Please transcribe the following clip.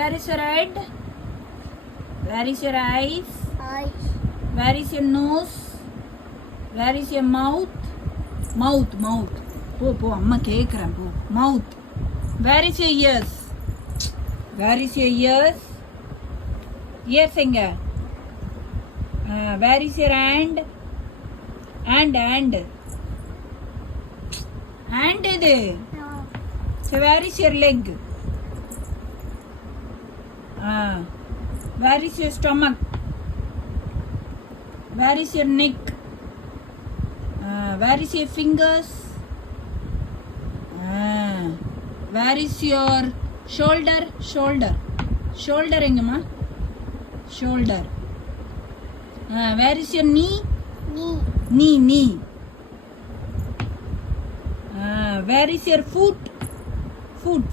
Where is your head? Where is your eyes? Eyes. Where is your nose? Where is your mouth? Mouth, mouth. போ அம்மா கேட்குறேன் போ. Mouth. Where is your ears? Where is your ears? Ears எங்க? Where is your hand? Hand. Hand இது. No. So where is your leg? Where is your stomach? Where is your neck? Where is your fingers? Where is your shoulder? Shoulder எங்கம்மா? Shoulder. Where is your knee? Knee. Where is your foot? Foot.